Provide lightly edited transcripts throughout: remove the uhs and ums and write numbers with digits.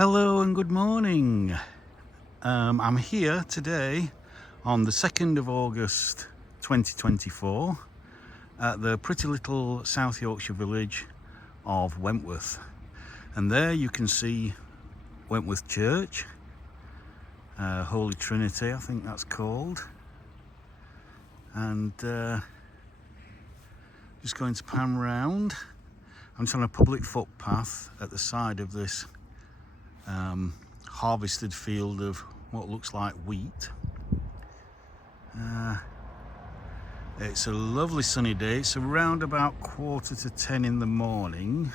Hello and good morning. I'm here today on the 2nd of August 2024 at the pretty little South Yorkshire village of Wentworth, and there you can see Wentworth Church, Holy Trinity I think that's called, and just going to pan round. I'm just on a public footpath at the side of this harvested field of what looks like wheat. It's a lovely sunny day. It's around about 9:45 in the morning.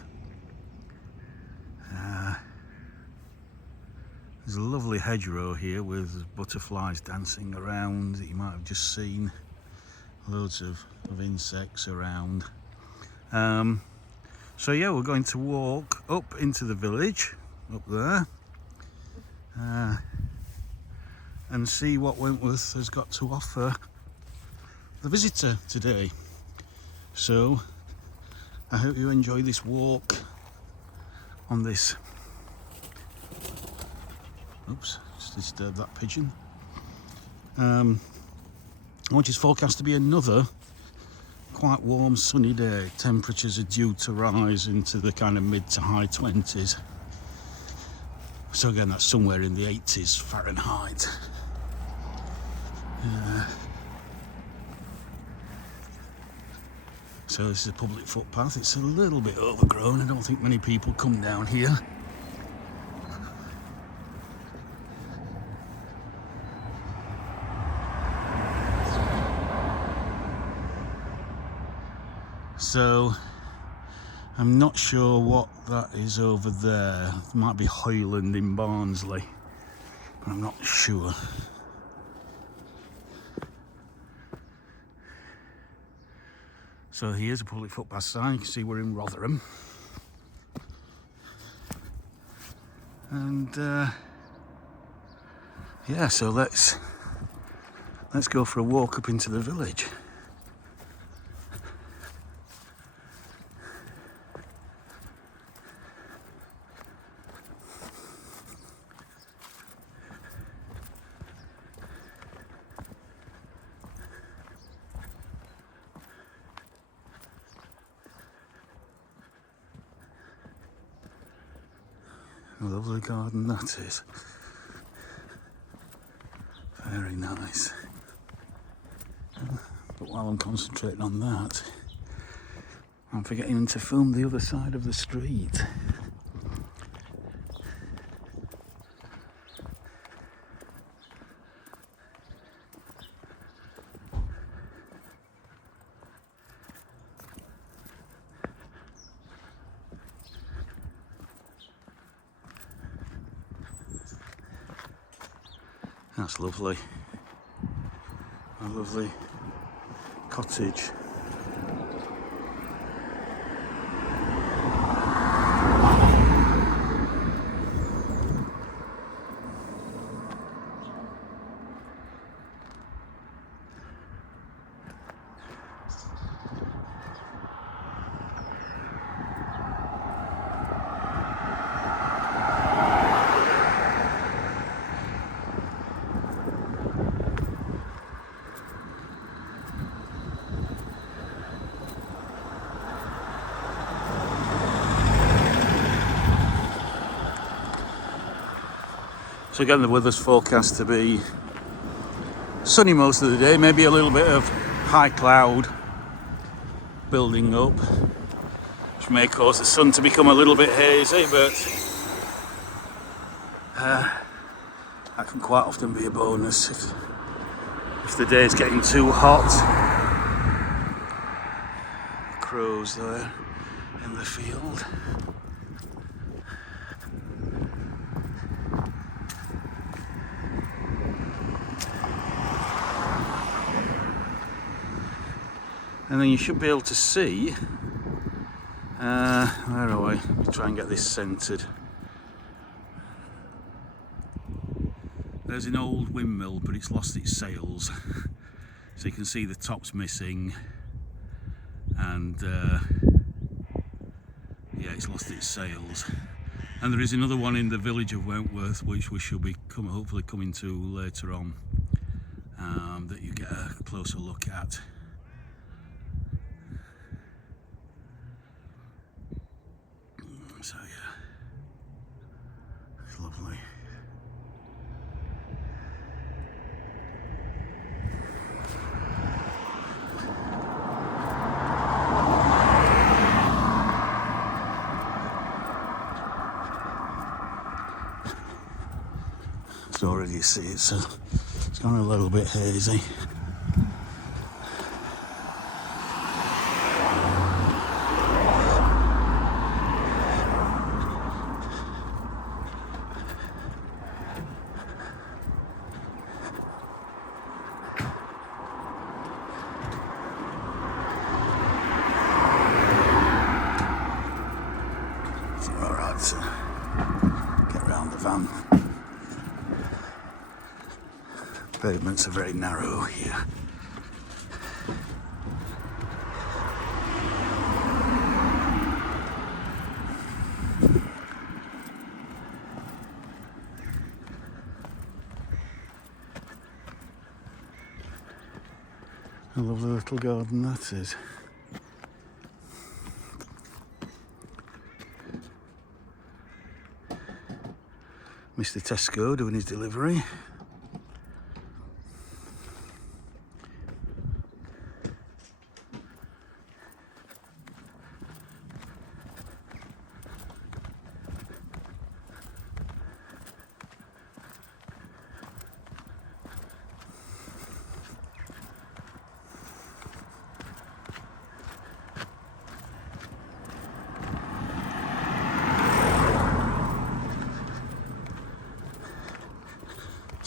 There's a lovely hedgerow here with butterflies dancing around that you might have just seen. Loads of insects around. So yeah, we're going to walk up into the village up there and see what Wentworth has got to offer the visitor today. So I hope you enjoy this walk on this. Oops, just disturbed that pigeon. Which is forecast to be another quite warm sunny day. Temperatures are due to rise into the kind of mid to high 20s. So again, that's somewhere in the 80s Fahrenheit. So this is a public footpath. It's a little bit overgrown. I don't think many people come down here. So I'm not sure what that is over there. It might be Hoyland in Barnsley, but I'm not sure. So here's a public footpath sign. You can see we're in Rotherham. And yeah, so let's go for a walk up into the village. A lovely garden that is. Very nice. But while I'm concentrating on that, I'm forgetting to film the other side of the street. That's lovely. A lovely cottage. So again, the weather's forecast to be sunny most of the day, maybe a little bit of high cloud building up, which may cause the sun to become a little bit hazy, but that can quite often be a bonus if the day is getting too hot. Crows there in the field. And then you should be able to see, where are we? Try and get this centred. There's an old windmill, but it's lost its sails. So you can see the top's missing, and yeah, it's lost its sails. And there is another one in the village of Wentworth, which we shall be hopefully coming to later on, that you get a closer look at. So yeah, it's lovely. So already you see it's gone a little bit hazy. It's alright to get around the van. Pavements are very narrow here. A lovely little garden that is. Mr. Tesco doing his delivery.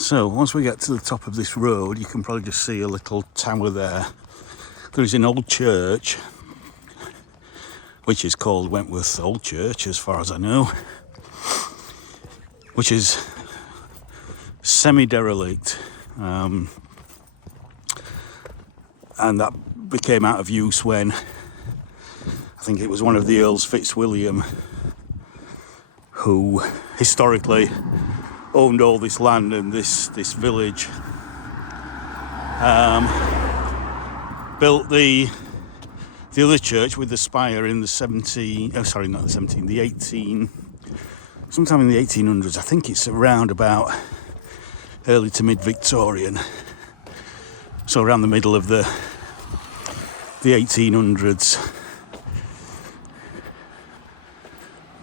So once we get to the top of this road, you can probably just see a little tower there. There is an old church, which is called Wentworth Old Church as far as I know, which is semi-derelict, and that became out of use when I think it was one of the Earls Fitzwilliam who historically owned all this land and this village, built the other church with the spire in the 18, sometime in the 1800s. I think it's around about early to mid-Victorian, so around the middle of the 1800s.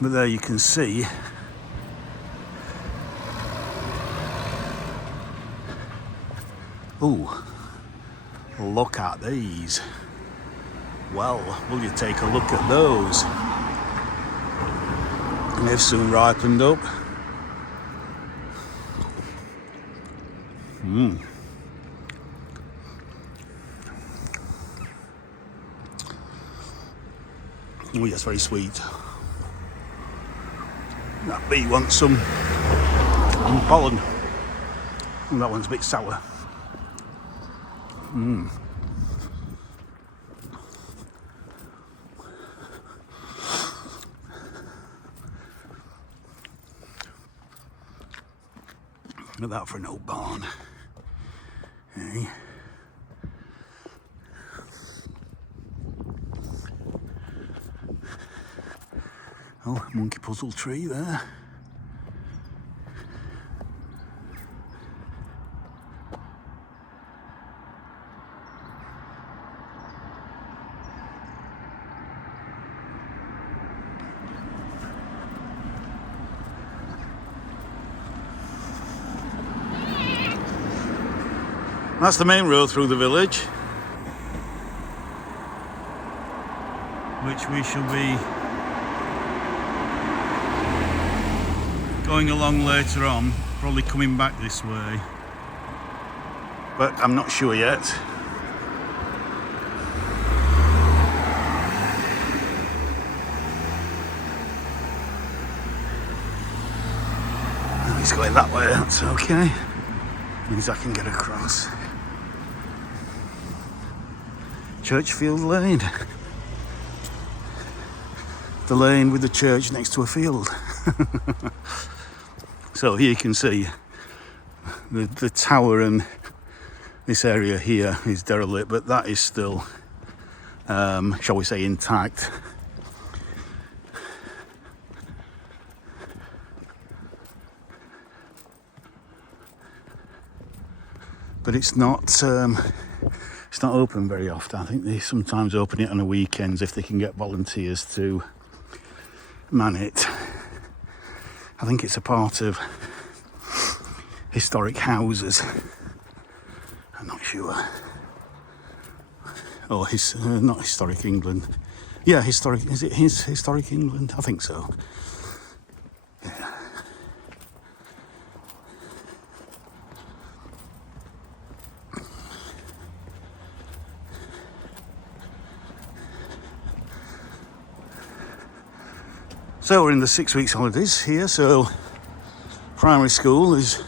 But there you can see ooh, look at these. Well, will you take a look at those? They've soon ripened up. Oh, yes, very sweet. That bee wants some pollen. Oh, that one's a bit sour. Look at that for an old barn. Hey. Oh, monkey puzzle tree there. That's the main road through the village, which we shall be going along later on, probably coming back this way, but I'm not sure yet. He's going that way, that's okay. Means I can get across. Churchfield Lane. The lane with the church next to a field. So here you can see the tower, and this area here is derelict, but that is still, shall we say, intact. But it's not open very often. I think they sometimes open it on the weekends if they can get volunteers to man it. I think it's a part of historic houses. I'm not sure. Oh, not historic England. Yeah, historic. Is it historic England? I think so. Yeah. So we're in the 6 weeks holidays here, so primary school, there's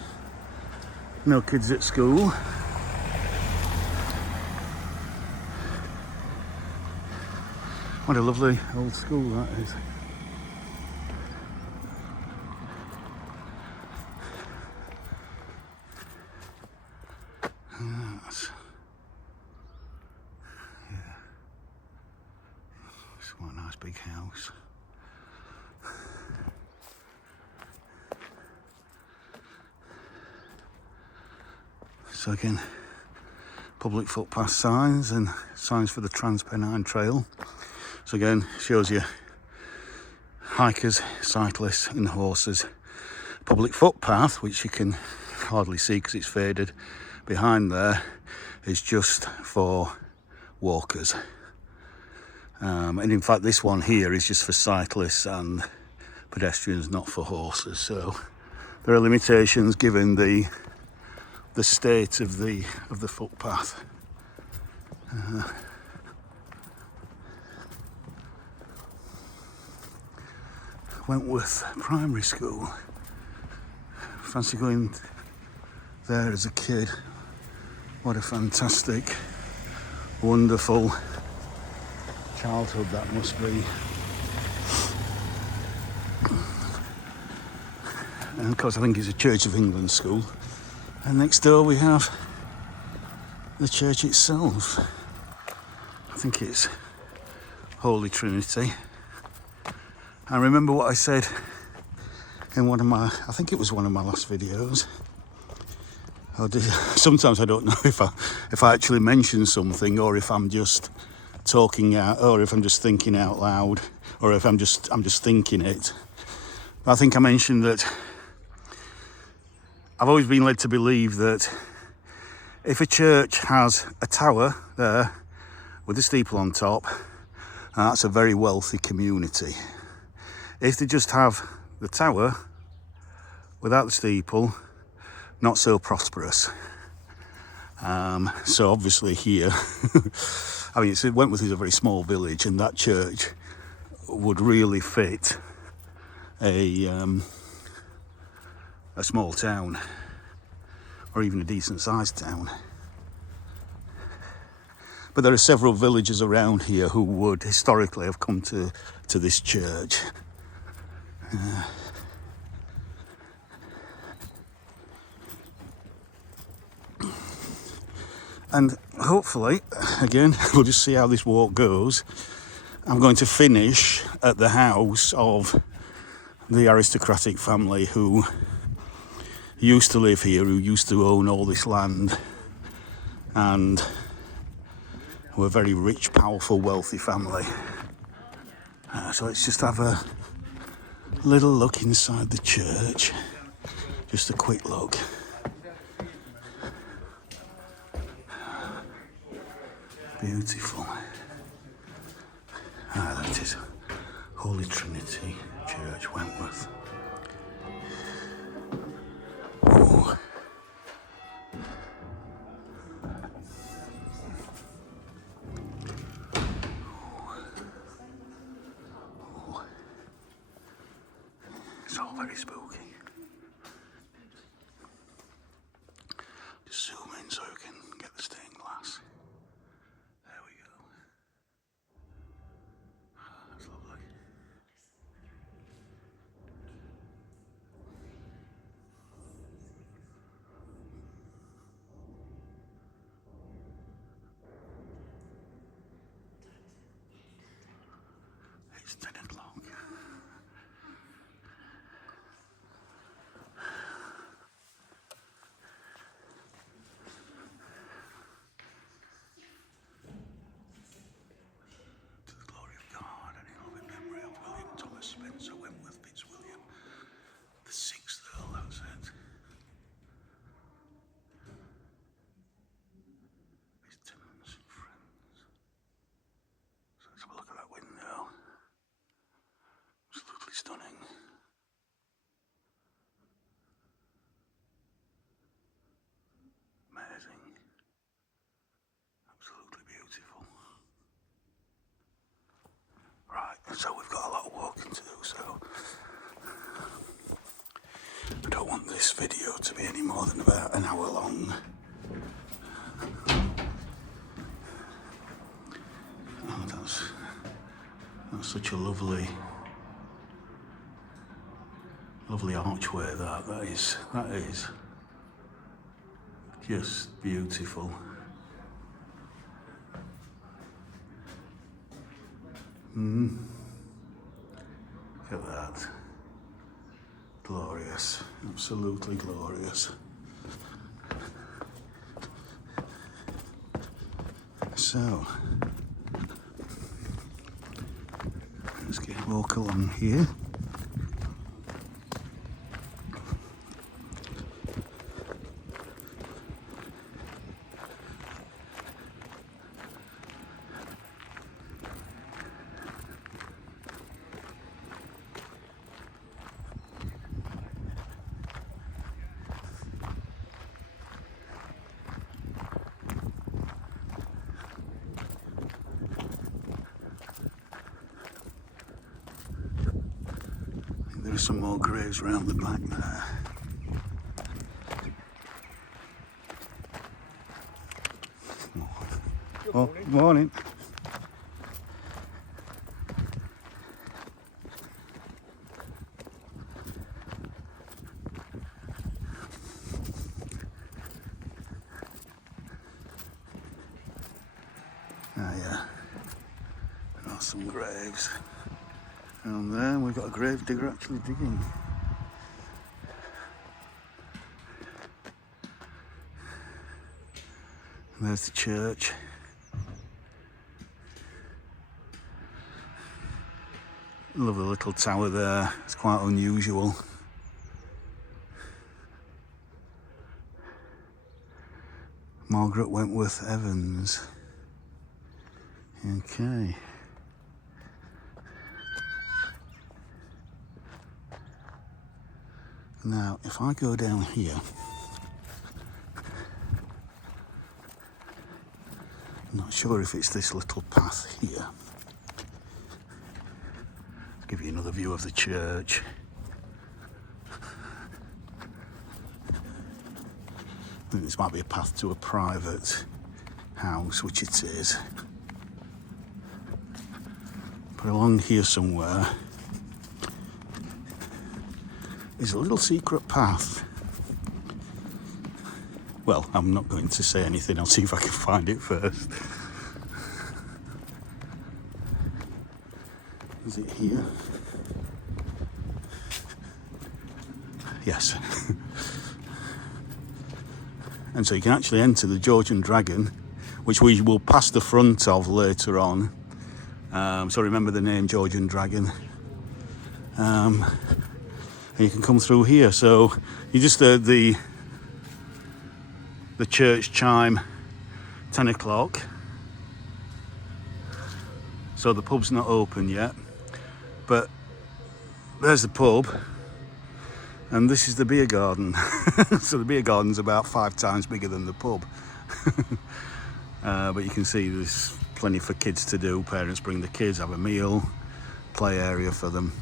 no kids at school. What a lovely old school that is. It's quite a nice big house. So again, public footpath signs and signs for the Trans-Pennine Trail. So again, shows you hikers, cyclists and horses. Public footpath, which you can hardly see because it's faded behind there, is just for walkers. And in fact this one here is just for cyclists and pedestrians, not for horses. So there are limitations given the state of the footpath. Wentworth Primary School. Fancy going there as a kid. What a fantastic, wonderful childhood that must be. And of course I think it's a Church of England school. And next door we have the church itself. I think it's Holy Trinity. I remember what I said in I think it was one of my last videos. Sometimes I don't know if I actually mention something, or if I'm just talking out, or if I'm just thinking out loud, or if I'm just thinking it. But I think I mentioned that I've always been led to believe that if a church has a tower there with a steeple on top, that's a very wealthy community. If they just have the tower without the steeple, not so prosperous. So obviously here, I mean, Wentworth is a very small village, and that church would really fit a small town, or even a decent sized town. But there are several villages around here who would historically have come to this church. And hopefully, again, we'll just see how this walk goes. I'm going to finish at the house of the aristocratic family who used to live here, who used to own all this land, and were a very rich, powerful, wealthy family. So let's just have a little look inside the church. Just a quick look. Beautiful. There it is. Holy Trinity Church, Wentworth. Oh. It's all very spooky. Just zoom in so you can get the stained glass. There we go. That's lovely. It's 10 o'clock. To the glory of God and in loving memory of William Thomas Spencer, Wentworth, Fitzwilliam, the 6th Earl, that's it. His tenants and friends. So let's have a look at that window. Absolutely stunning. Amazing. Absolutely beautiful. Right, so we've got a lot of walking to do, so I don't want this video to be any more than about an hour long. Oh, that's such a lovely archway. That is just beautiful. Look at that. Glorious, absolutely glorious. So let's walk along here. There's some more graves around the back there. Good morning. Yeah, there are some graves. And then we've got a grave digger actually digging. And there's the church. Lovely little tower there, it's quite unusual. Margaret Wentworth Evans. Okay. Now, if I go down here, I'm not sure if it's this little path here. I'll give you another view of the church. I think this might be a path to a private house, which it is. But along here somewhere is a little secret path. Well, I'm not going to say anything, I'll see if I can find it first. Is it here? Yes. And so you can actually enter the George and Dragon, which we will pass the front of later on. So remember the name George and Dragon. And you can come through here. So you just heard the church chime 10 o'clock. So the pub's not open yet. But there's the pub. And this is the beer garden. So the beer garden's about 5 times bigger than the pub. But you can see there's plenty for kids to do. Parents bring the kids, have a meal, play area for them.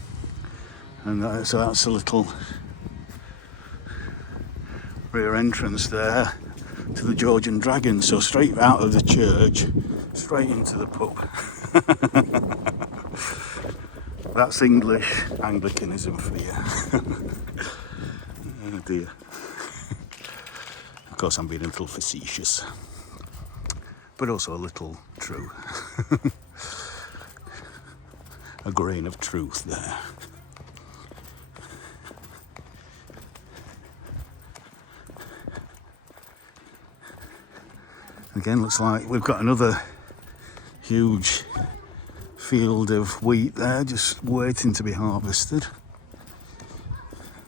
And so that's a little rear entrance there to the George and Dragon. So straight out of the church, straight into the pub. That's English Anglicanism for you. Oh dear. Of course I'm being a little facetious, but also a little true. a grain of truth there. Again, looks like we've got another huge field of wheat there, just waiting to be harvested.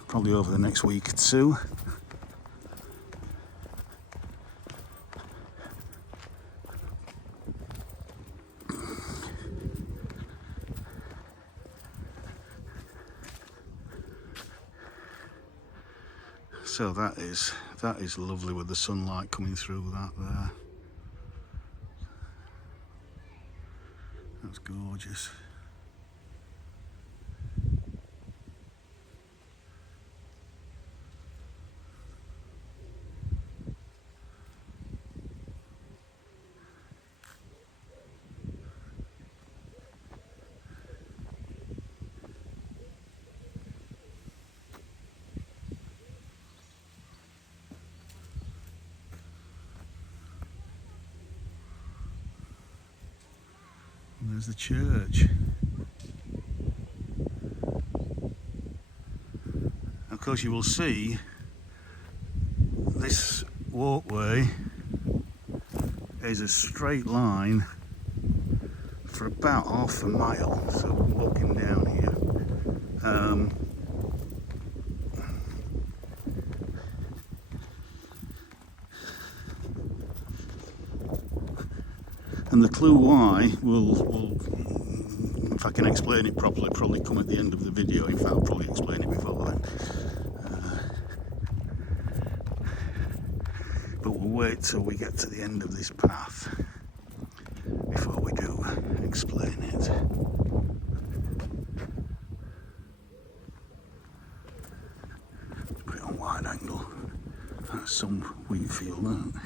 Probably over the next week or two. So that is lovely with the sunlight coming through that there. That's gorgeous. And there's the church. Of course, you will see this walkway is a straight line for about half a mile. So walking down here, and the clue why will, if I can explain it properly, probably come at the end of the video. In fact, I'll probably explain it before then. But we'll wait till we get to the end of this path before we do explain it. Put it on wide angle. That's some wheat field, isn't it?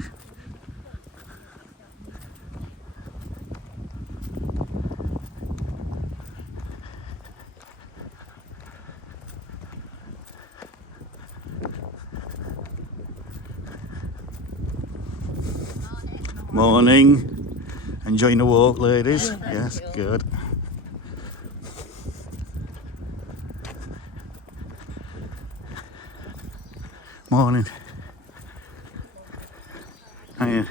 Morning. Enjoying the walk, ladies? Yes, good. Morning. Hiya.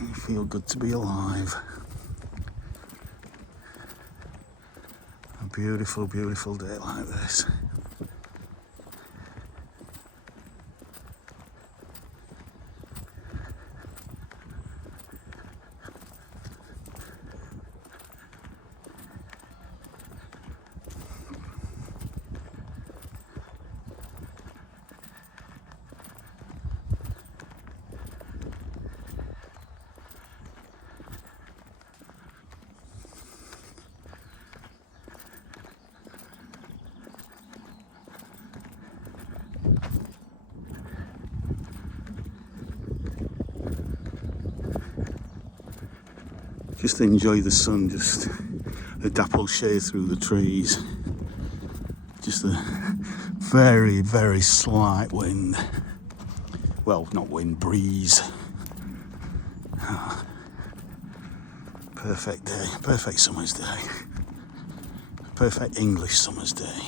You feel good to be alive. Beautiful, beautiful day like this. Just enjoy the sun, just a dapple shade through the trees. Just a very, very slight wind. Well, not wind, breeze. Perfect day, perfect summer's day. Perfect English summer's day.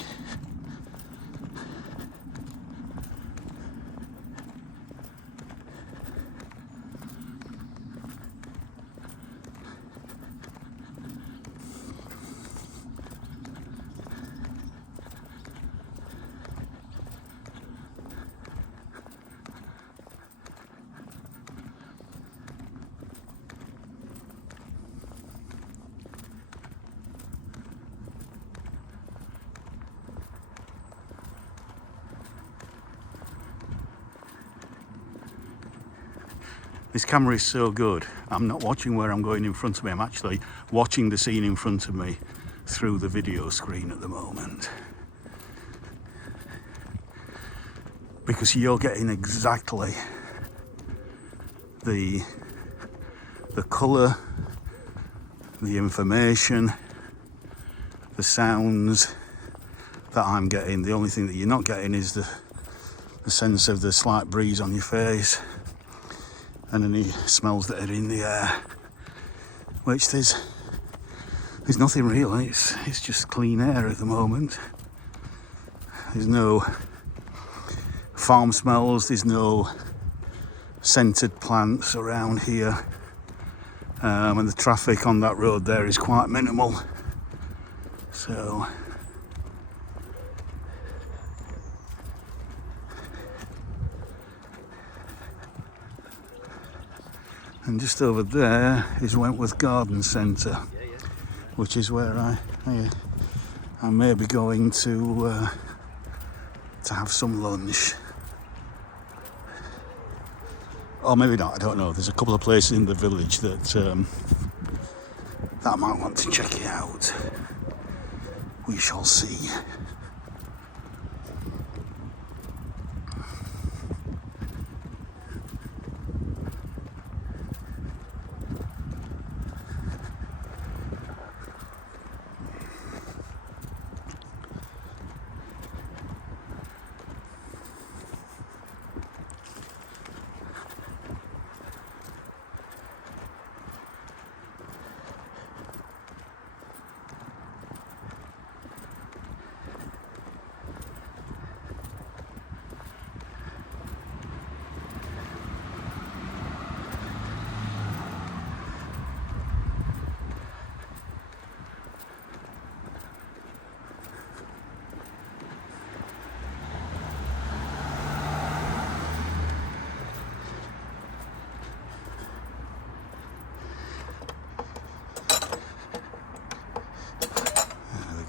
This camera is so good. I'm not watching where I'm going in front of me. I'm actually watching the scene in front of me through the video screen at the moment. Because you're getting exactly the colour, the information, the sounds that I'm getting. The only thing that you're not getting is the the sense of the slight breeze on your face and any smells that are in the air, which there's nothing really. It's just clean air at the moment. There's no farm smells, there's no scented plants around here, and the traffic on that road there is quite minimal. So and just over there is Wentworth Garden Centre, which is where I may be going to have some lunch. Or maybe not, I don't know. There's a couple of places in the village that I might want to check it out. We shall see.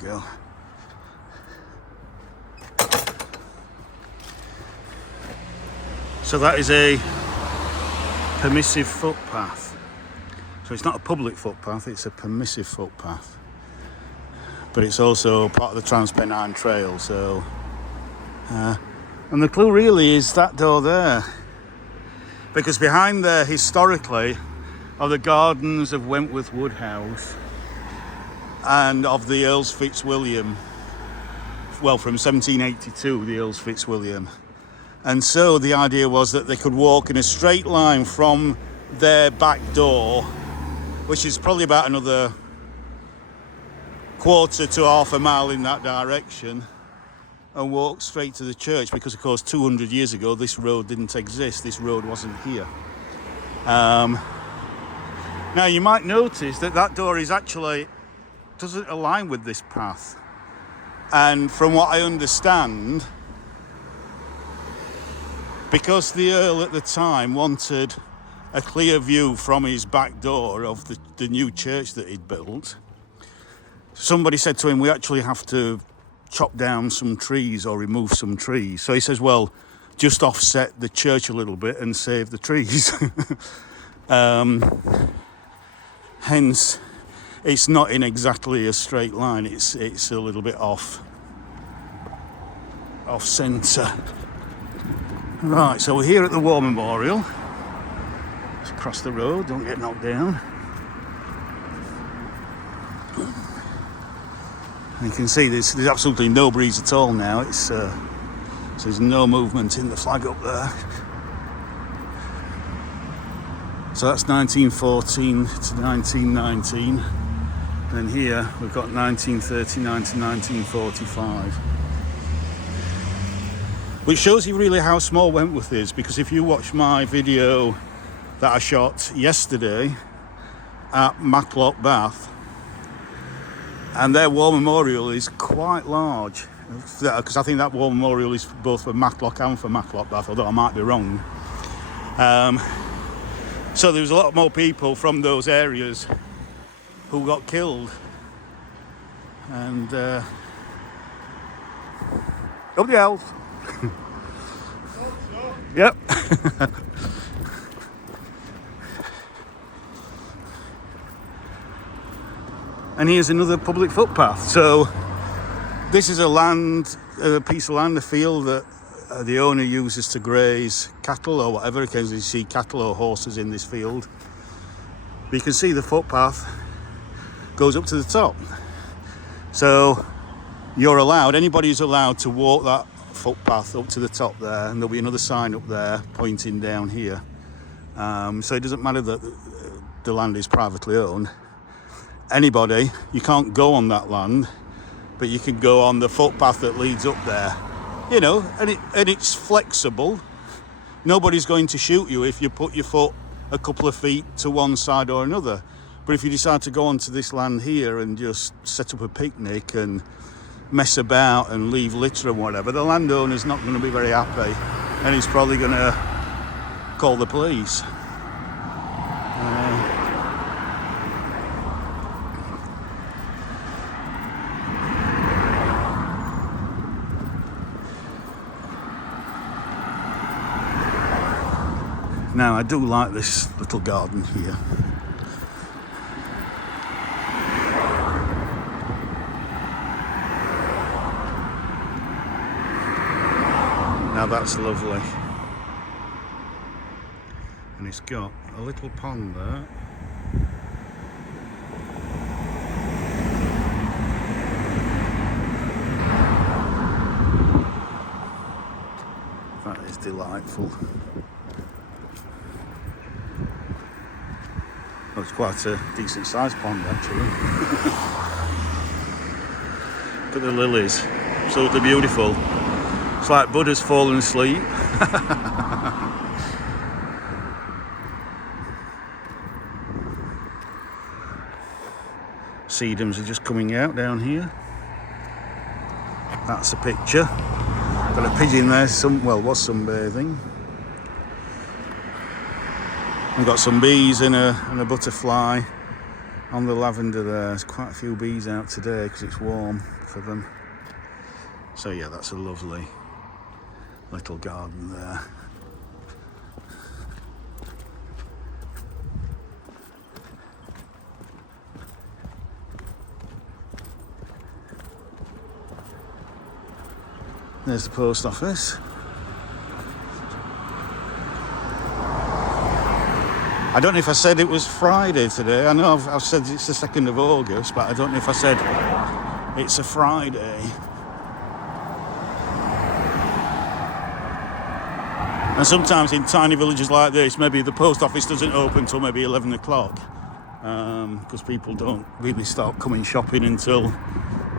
Go. So that is a permissive footpath. So it's not a public footpath, it's a permissive footpath. But it's also part of the Transpennine Trail, so and the clue really is that door there. Because behind there historically are the gardens of Wentworth Woodhouse and of the Earls Fitzwilliam, well, from 1782, the Earls Fitzwilliam. And so the idea was that they could walk in a straight line from their back door, which is probably about another quarter to half a mile in that direction, and walk straight to the church, because of course 200 years ago this road didn't exist, this road wasn't here. Now you might notice that door is actually doesn't align with this path, and from what I understand, because the Earl at the time wanted a clear view from his back door of the new church that he'd built, somebody said to him, we actually have to chop down some trees or remove some trees. So he says, well, just offset the church a little bit and save the trees. Hence, it's not in exactly a straight line, it's a little bit off centre. Right, so we're here at the War Memorial. Let's cross the road, don't get knocked down. And you can see there's absolutely no breeze at all now. So there's no movement in the flag up there. So that's 1914 to 1919. And here we've got 1939 to 1945. Which shows you really how small Wentworth is, because if you watch my video that I shot yesterday at Matlock Bath, and their war memorial is quite large, because I think that war memorial is both for Matlock and for Matlock Bath, although I might be wrong. So there was a lot more people from those areas who got killed, and nobody else. Yep. And here's another public footpath. So this is a piece of land, a field that the owner uses to graze cattle or whatever. Occasionally you see cattle or horses in this field. But you can see the footpath goes up to the top. So anybody is allowed to walk that footpath up to the top there, and there'll be another sign up there pointing down here. So it doesn't matter that the land is privately owned. Anybody, you can't go on that land, but you can go on the footpath that leads up there. You know, and it's flexible. Nobody's going to shoot you if you put your foot a couple of feet to one side or another. But if you decide to go onto this land here and just set up a picnic and mess about and leave litter and whatever, the landowner's not going to be very happy, and he's probably going to call the police. Now, I do like this little garden here. Now that's lovely. And it's got a little pond there. That is delightful. Oh, it's quite a decent sized pond actually. Look at the lilies, absolutely beautiful. It's like Buddha's fallen asleep. Sedums are just coming out down here. That's a picture. Got a pigeon there, was sunbathing. We've got some bees and a butterfly on the lavender there. There's quite a few bees out today because it's warm for them. So yeah, that's a lovely little garden there. There's the post office. I don't know if I said it was Friday today. I know I've said it's the 2nd of August, but I don't know if I said it's a Friday. And sometimes in tiny villages like this, maybe the post office doesn't open till maybe 11 o'clock. Because people don't really start coming shopping until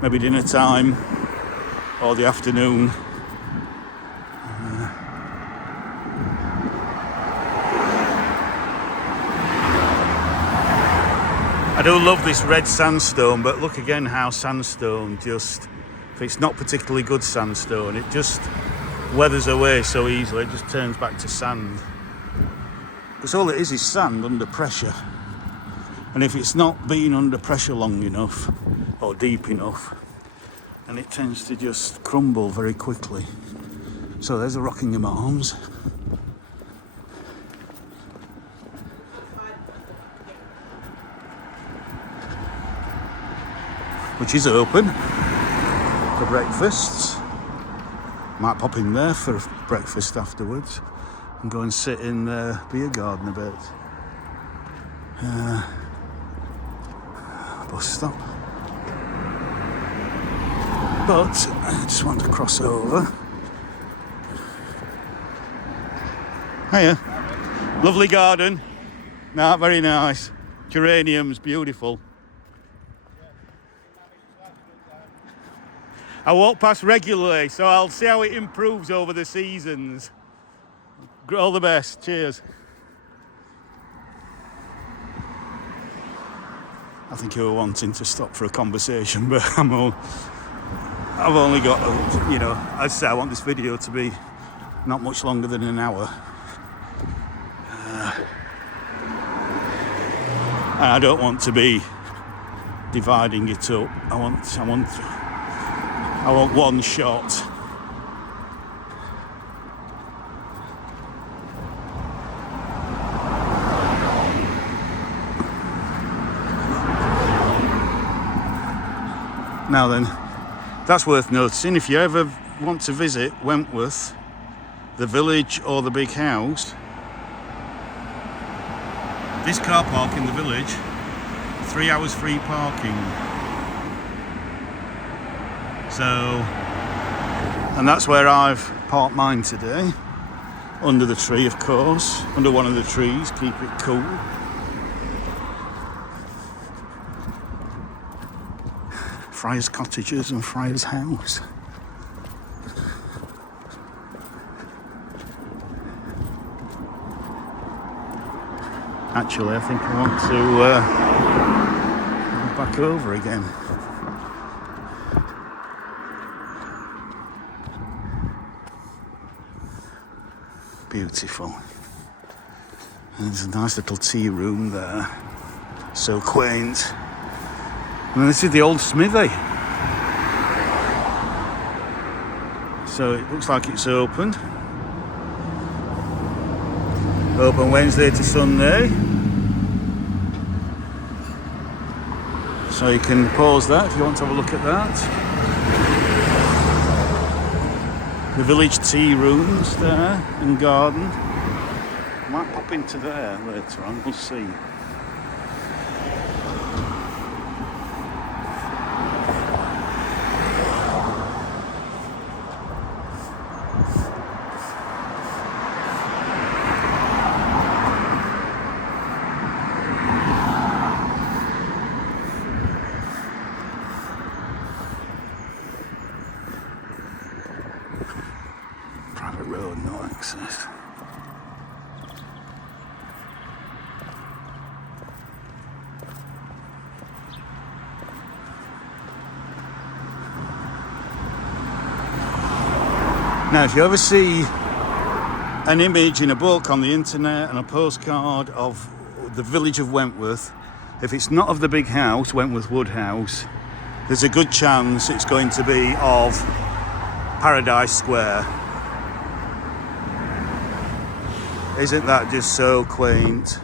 maybe dinner time or the afternoon. I do love this red sandstone, but look again how sandstone just, if it's not particularly good sandstone, it just weathers away so easily. It just turns back to sand. Because all it is sand under pressure. And if it's not been under pressure long enough or deep enough, then it tends to just crumble very quickly. So there's the Rockingham Arms. Which is open for breakfasts. Might pop in there for breakfast afterwards and go and sit in the beer garden a bit. Bus stop. But I just want to cross over. Hiya. Lovely garden. No, very nice. Geraniums, beautiful. I walk past regularly, so I'll see how it improves over the seasons. All the best. Cheers. I think you were wanting to stop for a conversation, but I've only got, I'd say I want this video to be not much longer than an hour. And I don't want to be dividing it up. I want one shot. Now then, that's worth noticing. If you ever want to visit Wentworth, the village or the big house, this car park in the village, 3 hours free parking. So And that's where I've parked mine today, under the tree, of course, under one of the trees, keep it cool. Friar's cottages and Friar's house. Actually, I think I want to go back over again. Beautiful. And there's a nice little tea room there. So quaint. And this is the old smithy. So it looks like it's open. Open Wednesday to Sunday. So you can pause that if you want to have a look at that. The village tea rooms there and garden. I might pop into there later on, we'll see. Private road, no access. Now, if you ever see an image in a book on the internet and a postcard of the village of Wentworth, if it's not of the big house, Wentworth Wood House, there's a good chance it's going to be of Paradise Square. Isn't that just so quaint,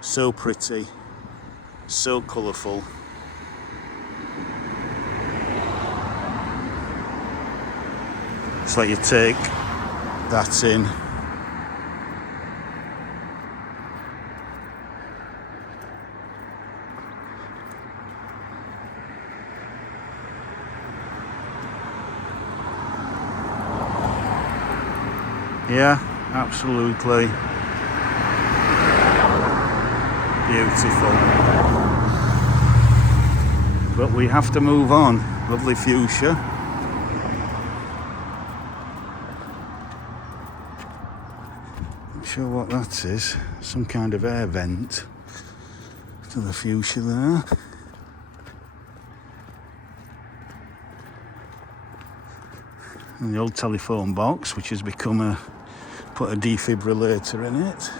so pretty, so colourful? Just let you take that in. Yeah, absolutely beautiful. But we have to move on. Lovely fuchsia. Sure what that is. Some kind of air vent to the fuchsia there. And the old telephone box, which has become put a defibrillator in it.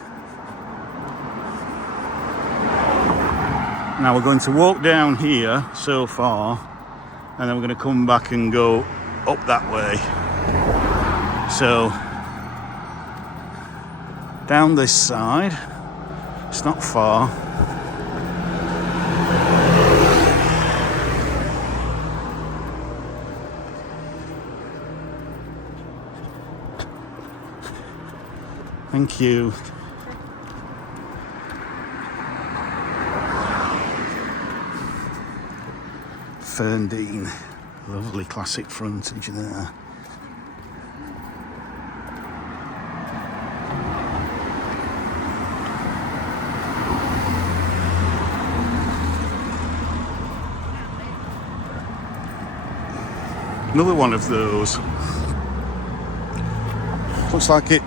Now we're going to walk down here so far, and then we're going to come back and go up that way. So down this side, it's not far. Thank you. Ferndean, lovely classic frontage there. Another one of those. Looks like it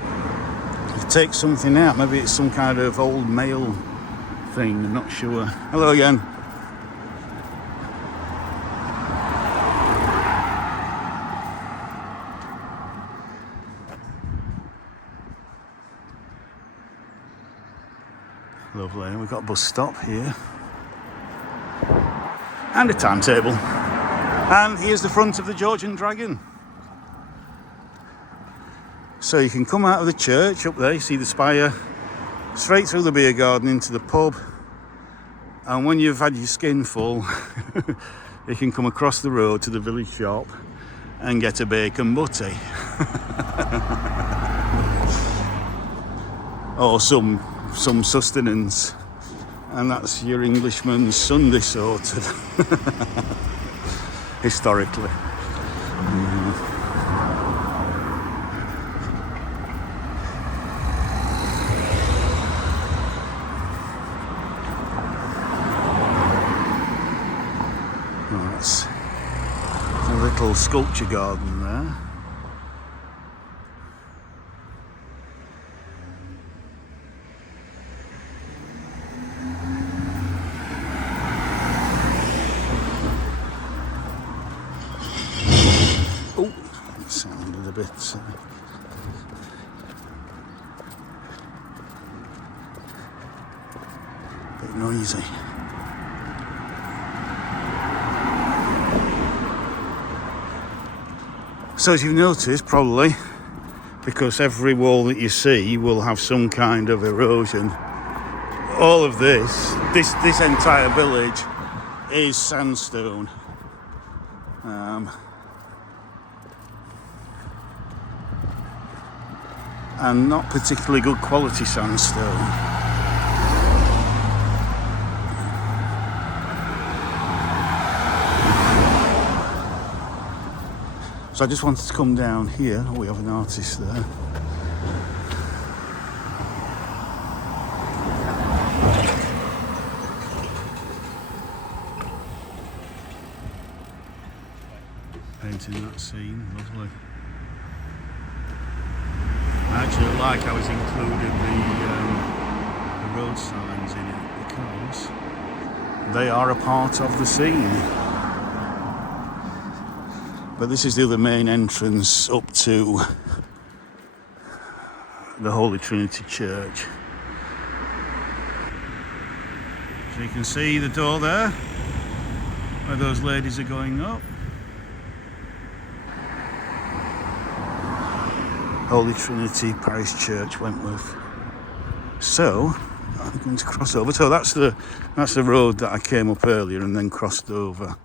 takes something out. Maybe it's some kind of old mail thing, I'm not sure. Hello again. Lovely. We've got a bus stop here. And a timetable. And here's the front of the Georgian Dragon. So you can come out of the church up there, you see the spire, straight through the beer garden into the pub. And when you've had your skin full, you can come across the road to the village shop and get a bacon butty. Or some sustenance. And that's your Englishman's Sunday sorted. Historically. little sculpture garden there. Oh, it sounded a bit noisy. So as you've noticed, probably, because every wall that you see will have some kind of erosion, all of this entire village is sandstone. And not particularly good quality sandstone. So I just wanted to come down here. Oh, we have an artist there. Painting that scene, lovely. I actually like how he's included the road signs in it because they are a part of the scene. But this is the other main entrance up to the Holy Trinity Church. So you can see the door there, where those ladies are going up. Holy Trinity Parish Church, Wentworth. So I'm going to cross over. So that's the road that I came up earlier and then crossed over.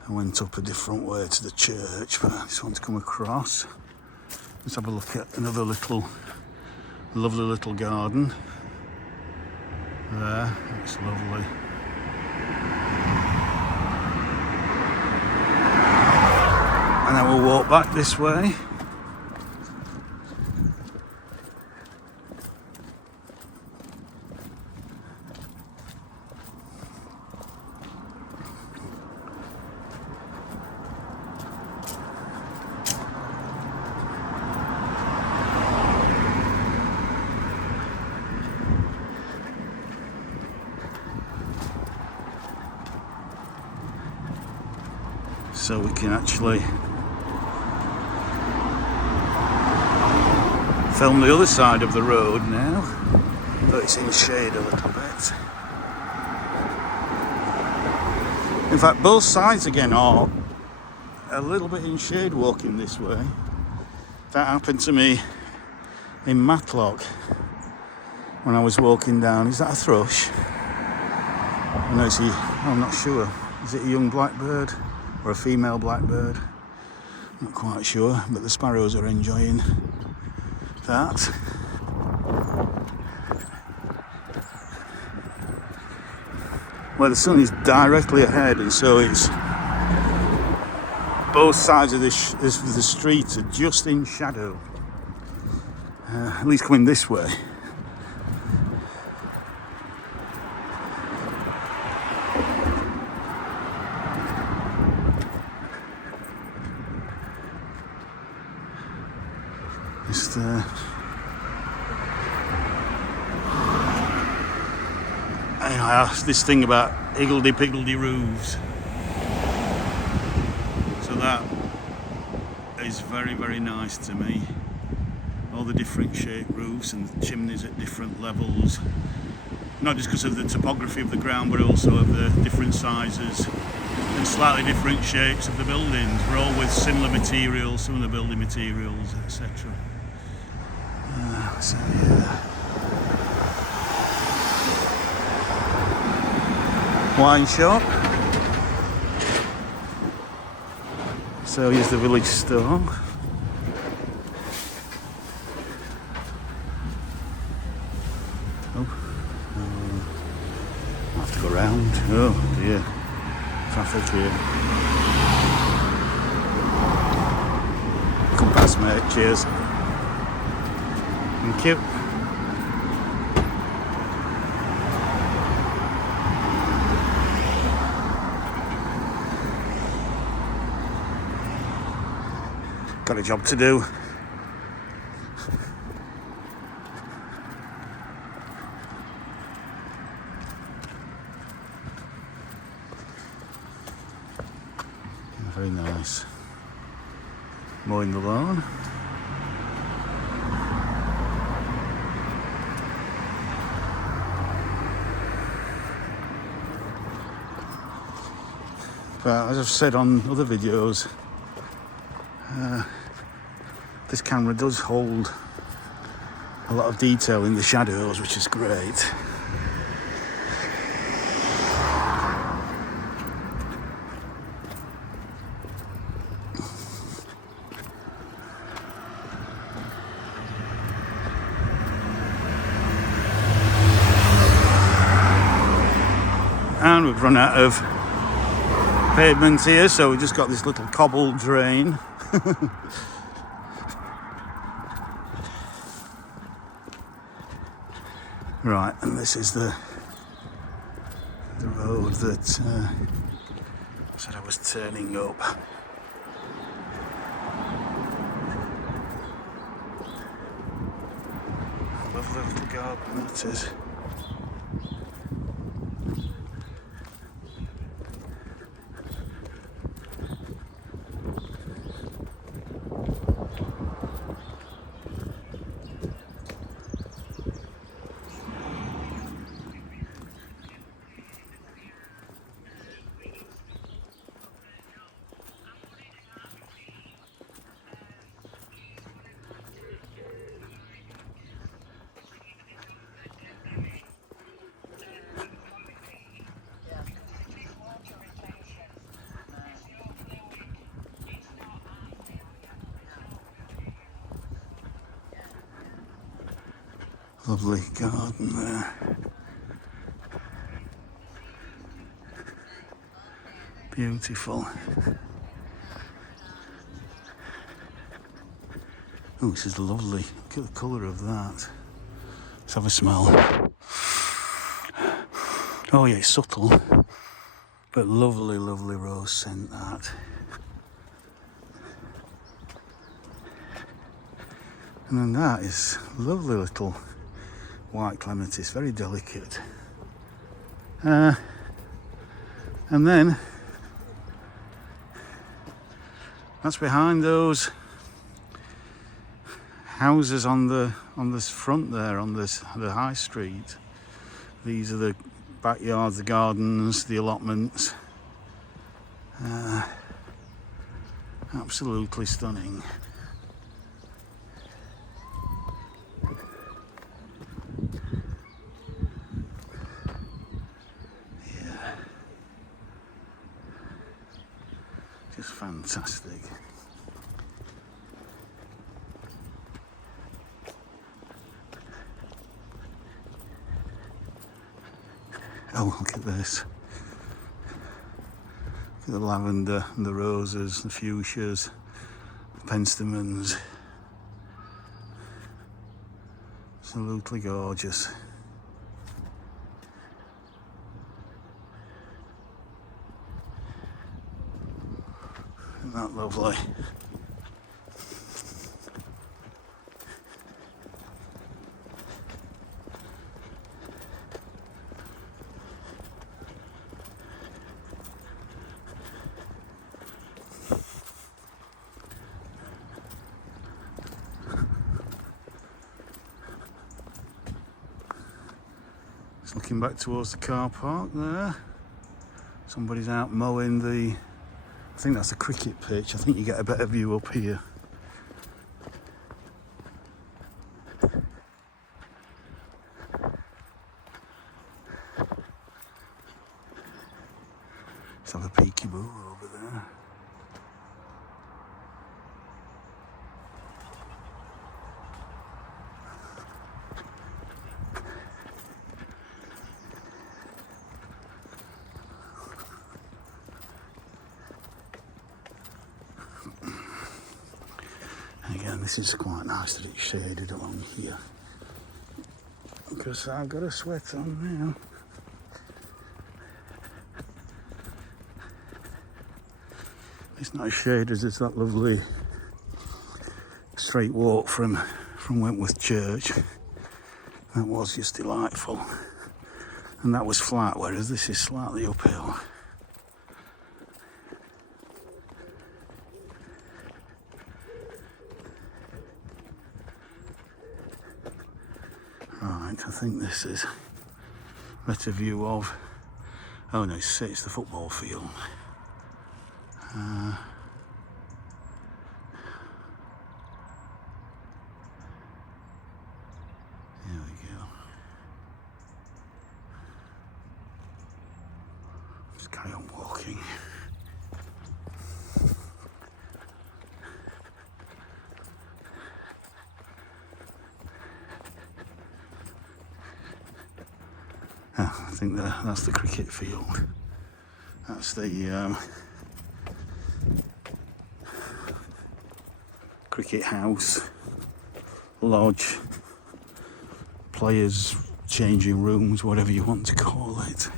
I went up a different way to the church, but I just want to come across. Let's have a look at another lovely little garden. There, that's lovely. And then we'll walk back this way. So we can actually film the other side of the road now, but it's in shade a little bit. In fact, both sides again are a little bit in shade walking this way. That happened to me in Matlock when I was walking down. Is that a thrush? No, I'm not sure. Is it a young blackbird? Or a female blackbird, not quite sure, but the sparrows are enjoying that. Where the sun is directly ahead, and so it's both sides of the street are just in shadow, at least coming this way. I asked this thing about higgledy-piggledy roofs. So that is very, very nice to me. All the different shaped roofs and the chimneys at different levels. Not just because of the topography of the ground, but also of the different sizes and slightly different shapes of the buildings. We're all with similar materials, some of the building materials, etc. So yeah. Wine shop. So here's the village store. Oh, I have to go round. Oh dear, traffic here. Come past, mate. Cheers. Thank you. got a job to do. Very nice. Mowing the lawn. But as I've said on other videos, this camera does hold a lot of detail in the shadows, which is great. And we've run out of pavement here, so we've just got this little cobble drain. Right, and this is the road that said I was turning up. Lovely little garden that is. Lovely garden there. Beautiful. Oh, this is lovely. Look at the colour of that. Let's have a smell. Oh yeah, it's subtle, but lovely, lovely rose scent that. And then that is lovely little white clematis, very delicate. And then that's behind those houses on this front there, on the high street. These are the backyards, the gardens, the allotments. Absolutely stunning. Just fantastic. Oh, look at this. Look at the lavender and the roses, the fuchsias, the penstemons. Absolutely gorgeous. Isn't that lovely? Just looking back towards the car park there. Somebody's out mowing the, I think that's a cricket pitch. I think you get a better view up here. Let's have a peeky boo over there. Again, this is quite nice that it's shaded along here, because I've got a sweat on now. It's not as shaded as that lovely straight walk from Wentworth Church. That was just delightful. And that was flat, whereas this is slightly uphill. Right, I think this is a better view of... Oh no, it's the football field. There we go. Just carry on walking. I think that's the cricket field. That's the cricket house, lodge, players' changing rooms, whatever you want to call it.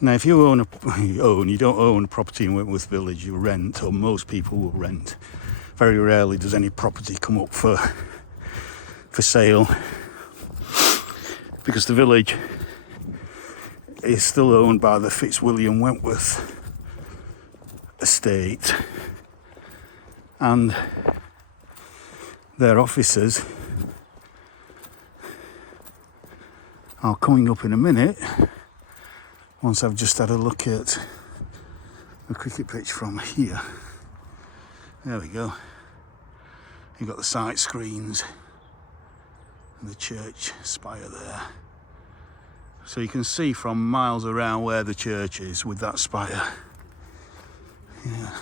Now, if you you don't own a property in Wentworth Village, you rent, or most people will rent. Very rarely does any property come up for sale, because the village is still owned by the Fitzwilliam Wentworth estate, and their officers are coming up in a minute. Once I've just had a look at the cricket pitch from here. There we go. You've got the sight screens and the church spire there. So you can see from miles around where the church is with that spire. Yeah.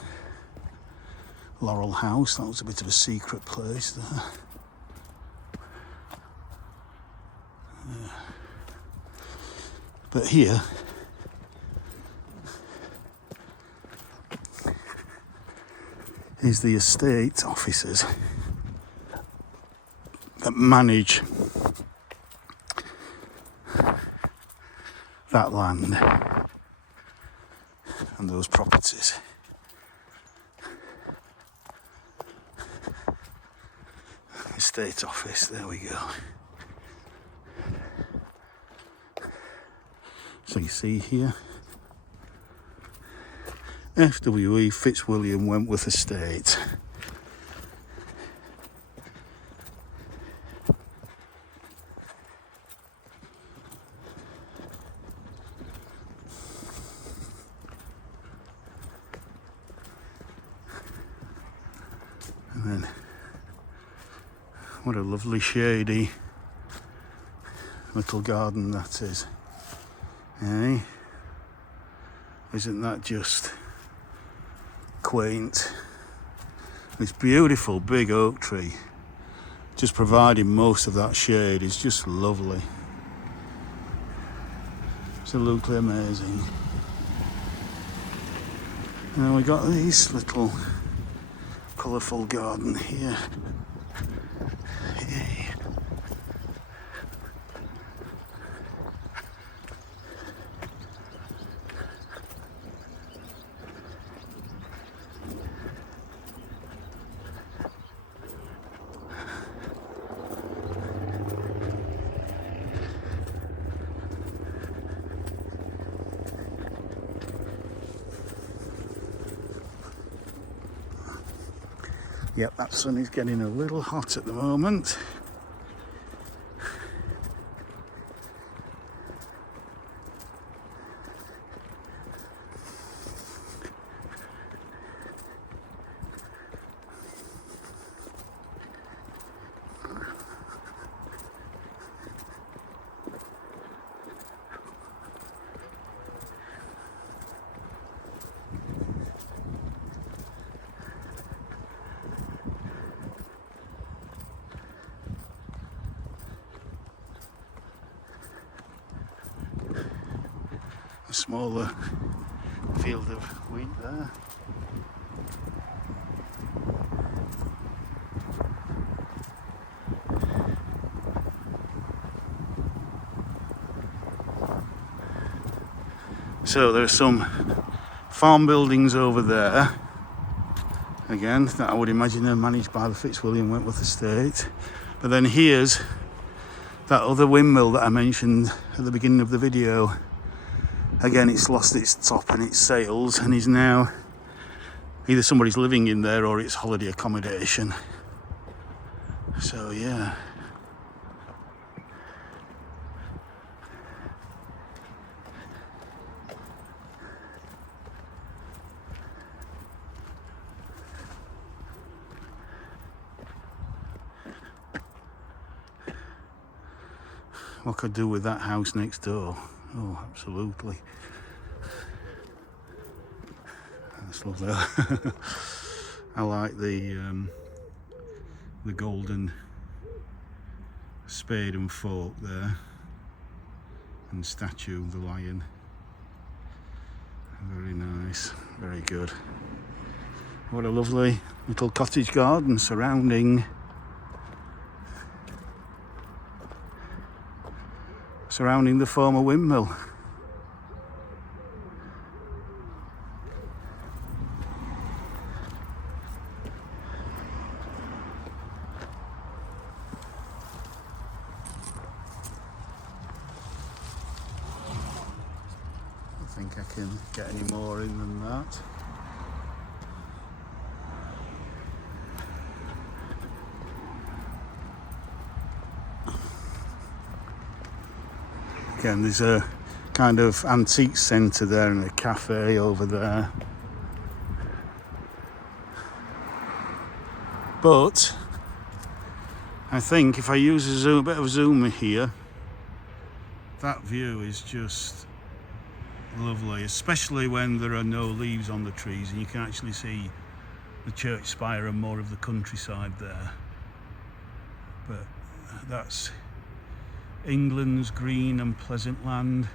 Laurel House, that was a bit of a secret place there. Yeah. But here, is the estate officers that manage that land and those properties. Estate office, there we go. So you see here, FWE Fitzwilliam Wentworth Estate. And then, what a lovely shady little garden that is. Eh? Isn't that just quaint? This beautiful big oak tree just providing most of that shade is just lovely. Absolutely amazing. And we got this little colourful garden here. Yay. Yep, that sun is getting a little hot at the moment. smaller field of wheat there. So there are some farm buildings over there, again, that I would imagine are managed by the Fitzwilliam Wentworth estate. But then here's that other windmill that I mentioned at the beginning of the video. Again, it's lost its top and its sails and is now either somebody's living in there or it's holiday accommodation. So yeah. What could I do with that house next door? Oh, absolutely. That's lovely. I like the golden spade and fork there, and statue of the lion. Very nice, very good. What a lovely little cottage garden surrounding the former windmill. I think I can get any more in than that. Again, there's a kind of antique centre there and a cafe over there. But I think if I use a bit of a zoom here, that view is just lovely, especially when there are no leaves on the trees and you can actually see the church spire and more of the countryside there. But that's England's green and pleasant land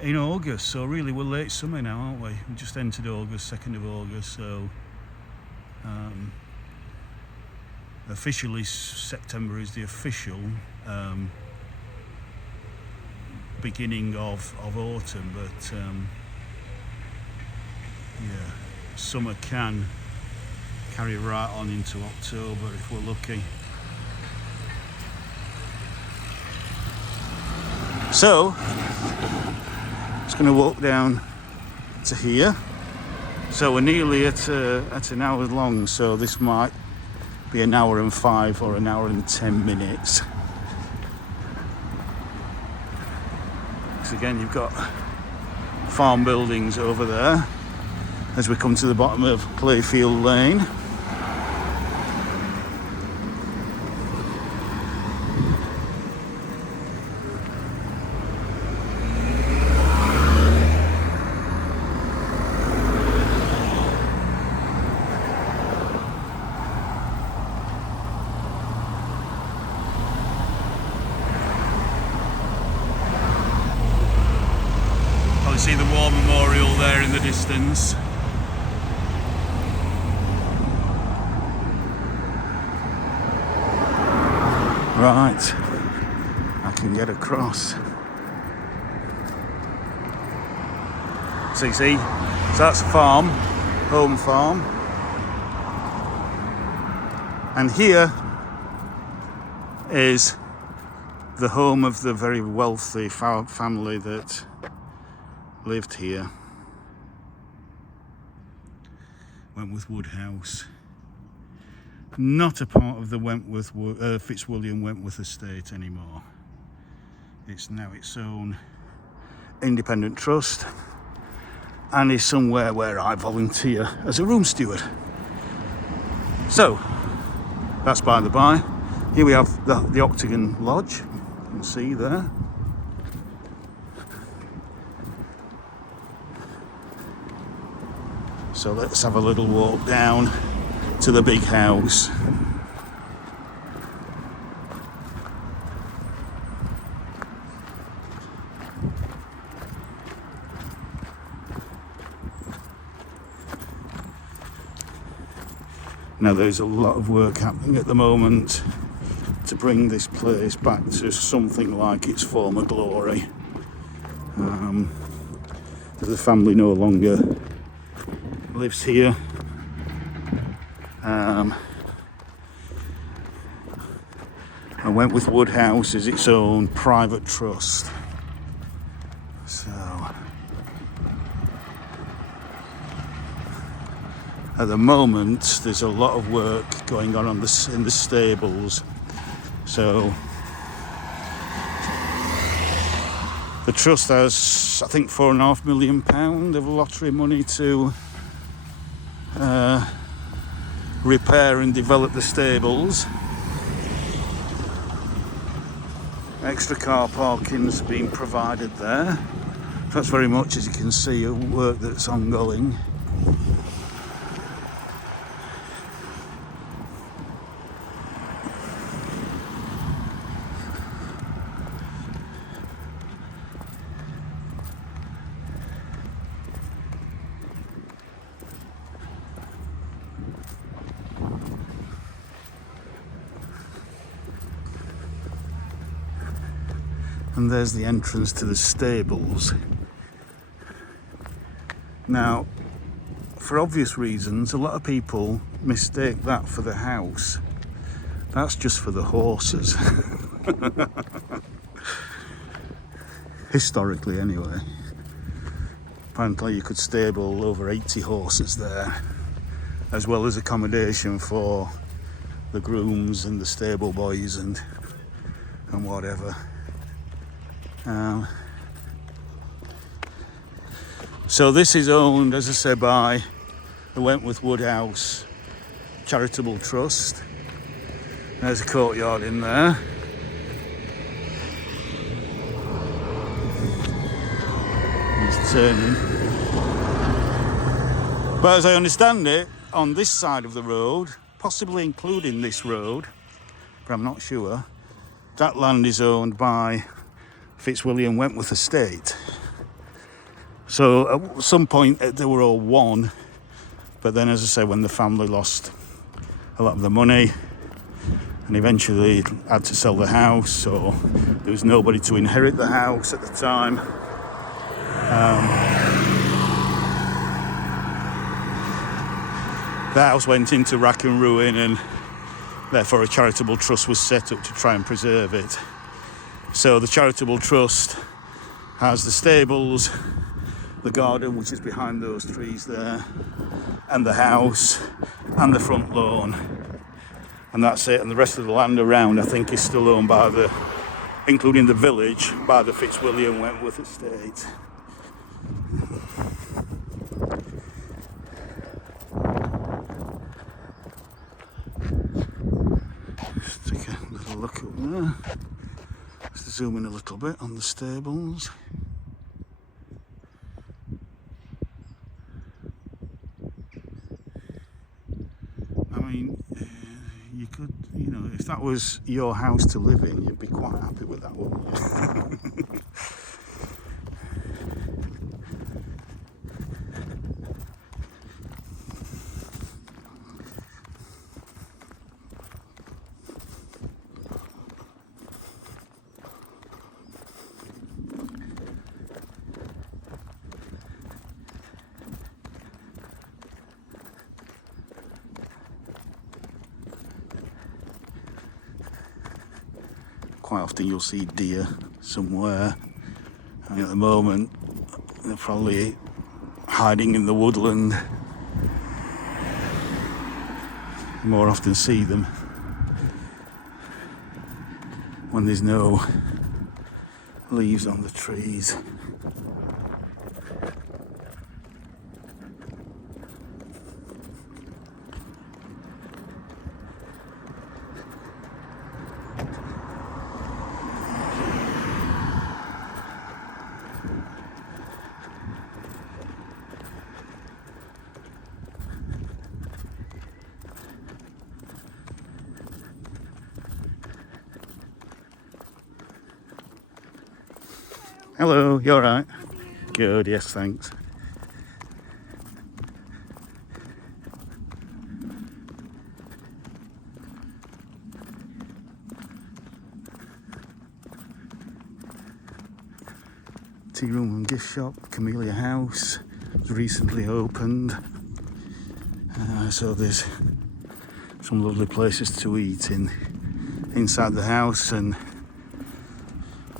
in August, so really we're late summer now, aren't we? We just entered August, 2nd of August, so officially September is the official beginning of autumn, but yeah, summer can carry right on into October if we're lucky. So, just going to walk down to here. So we're nearly at an hour long, so this might be an hour and 5 or an hour and 10 minutes. Because again, you've got farm buildings over there as we come to the bottom of Playfield Lane. See the War Memorial there in the distance. Right, I can get across. So you see, so that's a farm, home farm. And here is the home of the very wealthy family that lived here. Wentworth Woodhouse. Not a part of the Fitzwilliam Wentworth estate anymore. It's now its own independent trust and is somewhere where I volunteer as a room steward. So, that's by the by. Here we have the Octagon Lodge, you can see there. So let's have a little walk down to the big house. Now there's a lot of work happening at the moment to bring this place back to something like its former glory. The family no longer lives here. And Wentworth Wood House is its own private trust. So at the moment there's a lot of work going on in the stables. So the trust has, I think, £4.5 million of lottery money to repair and develop the stables. Extra car parking's been provided there. That's very much, as you can see, a work that's ongoing. And there's the entrance to the stables. Now, for obvious reasons, a lot of people mistake that for the house. That's just for the horses. Historically, anyway. Apparently you could stable over 80 horses there, as well as accommodation for the grooms and the stable boys and whatever. So this is owned, as I say, by the Wentworth Wood House Charitable Trust. There's a courtyard in there. He's turning. But as I understand it, on this side of the road, possibly including this road, but I'm not sure, that land is owned by Fitzwilliam Wentworth Estate. So at some point they were all one, but then, as I say, when the family lost a lot of the money and eventually had to sell the house, or there was nobody to inherit the house at the time, the house went into rack and ruin, and therefore a charitable trust was set up to try and preserve it. So the charitable trust has the stables, the garden, which is behind those trees there, and the house, and the front lawn. And that's it. And the rest of the land around, I think, is still owned by including the village, by the Fitzwilliam Wentworth Estate. Just take a little look up there. Just zoom in a little bit on the stables. I mean, you could, if that was your house to live in, you'd be quite happy with that, wouldn't you? Quite often you'll see deer somewhere, and at the moment they're probably hiding in the woodland. You more often see them when there's no leaves on the trees. Hello, you alright? Good, yes, thanks. tea room and gift shop. Camellia House was recently opened, so there's some lovely places to eat inside the house, and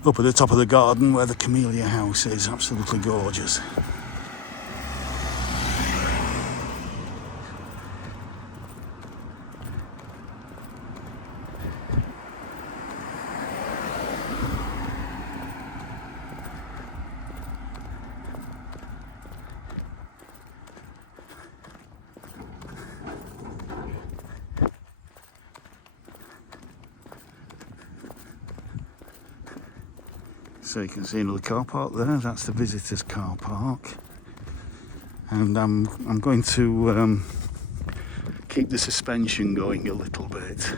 up at the top of the garden where the Camellia House is, absolutely gorgeous. So you can see another car park there. That's the visitors' car park, and I'm going to keep the suspension going a little bit.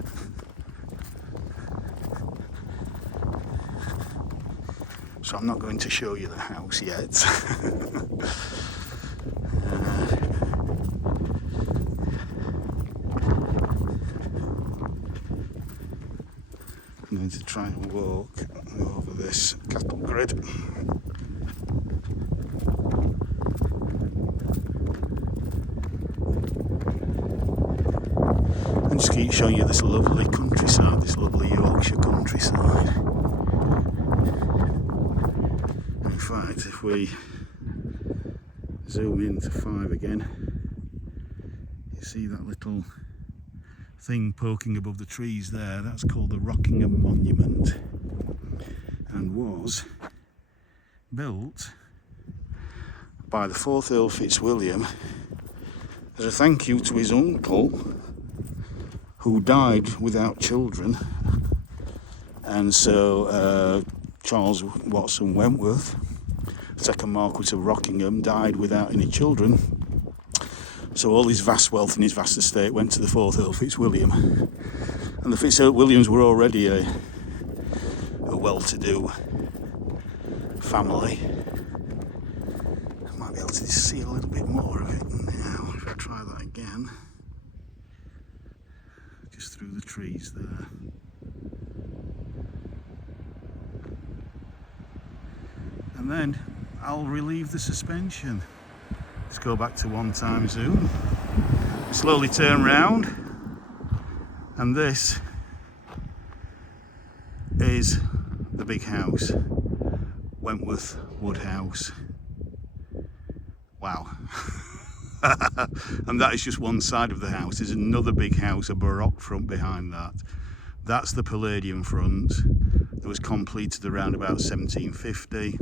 So I'm not going to show you the house yet. I'm going to try and walk over this cattle grid. And just keep showing you this lovely countryside, this lovely Yorkshire countryside. And in fact, if we zoom into 5 again, you see that little thing poking above the trees there. That's called the Rockingham Monument, and was built by the 4th Earl Fitzwilliam as a thank you to his uncle, who died without children. And so Charles Watson Wentworth, 2nd Marquis of Rockingham, died without any children. So all his vast wealth and his vast estate went to the 4th Earl Fitzwilliam. And the Fitzwilliams were already a well-to-do family. I might be able to see a little bit more of it now. If I try that again. Just through the trees there. And then I'll relieve the suspension. Let's go back to 1x zoom. Slowly turn round, and this is the big house, Wentworth Wood House. Wow. And that is just one side of the house. There's another big house, a baroque front behind that. That's the Palladian front that was completed around about 1750.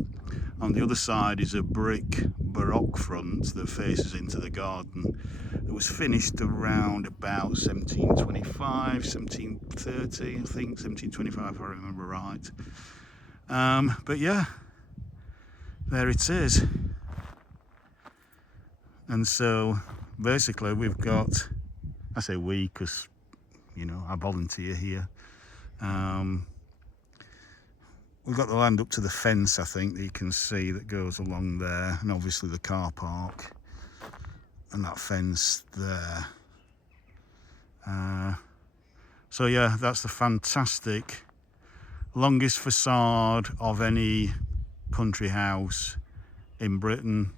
On the other side is a brick baroque front that faces into the garden. It was finished around about 1725, 1730, I think, 1725 if I remember right. But yeah, there it is. And so basically we've got, I say we because, you know, I volunteer here. We've got the land up to the fence, I think, that you can see that goes along there, and obviously the car park and that fence there. So yeah, that's the fantastic longest facade of any country house in Britain.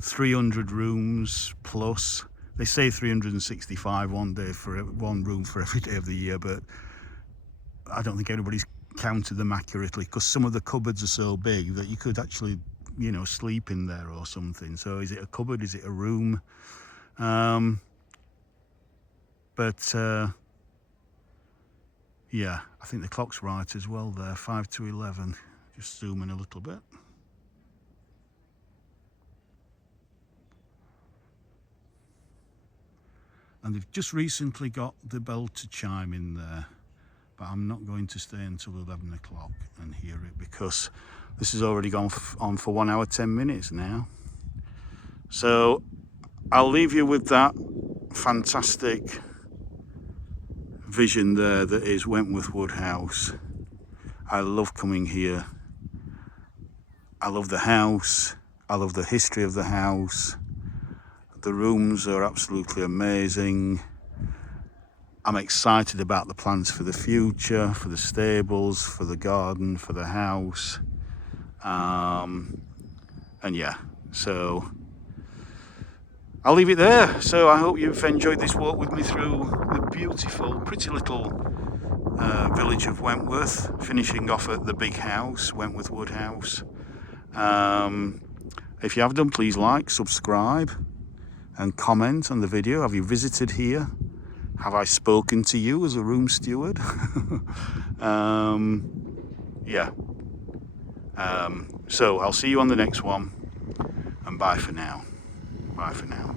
300 rooms plus. They say 365 one room for every day of the year, but I don't think anybody's counted them accurately, because some of the cupboards are so big that you could actually, you know, sleep in there or something. So is it a cupboard? Is it a room? Yeah, I think the clock's right as well there, 5 to 11. Just zoom in a little bit. And they've just recently got the bell to chime in there, but I'm not going to stay until 11 o'clock and hear it, because this has already gone on for 1 hour 10 minutes now. So I'll leave you with that fantastic vision there that is Wentworth Wood House. I love coming here. I love the house. I love the history of the house. The rooms are absolutely amazing. I'm excited about the plans for the future, for the stables, for the garden, for the house. And yeah, so I'll leave it there. So I hope you've enjoyed this walk with me through the beautiful, pretty little village of Wentworth, finishing off at the big house, Wentworth Wood House. If you have done, please like, subscribe and comment on the video. Have you visited here? Have I spoken to you as a room steward? Yeah. So I'll see you on the next one, and bye for now. Bye for now.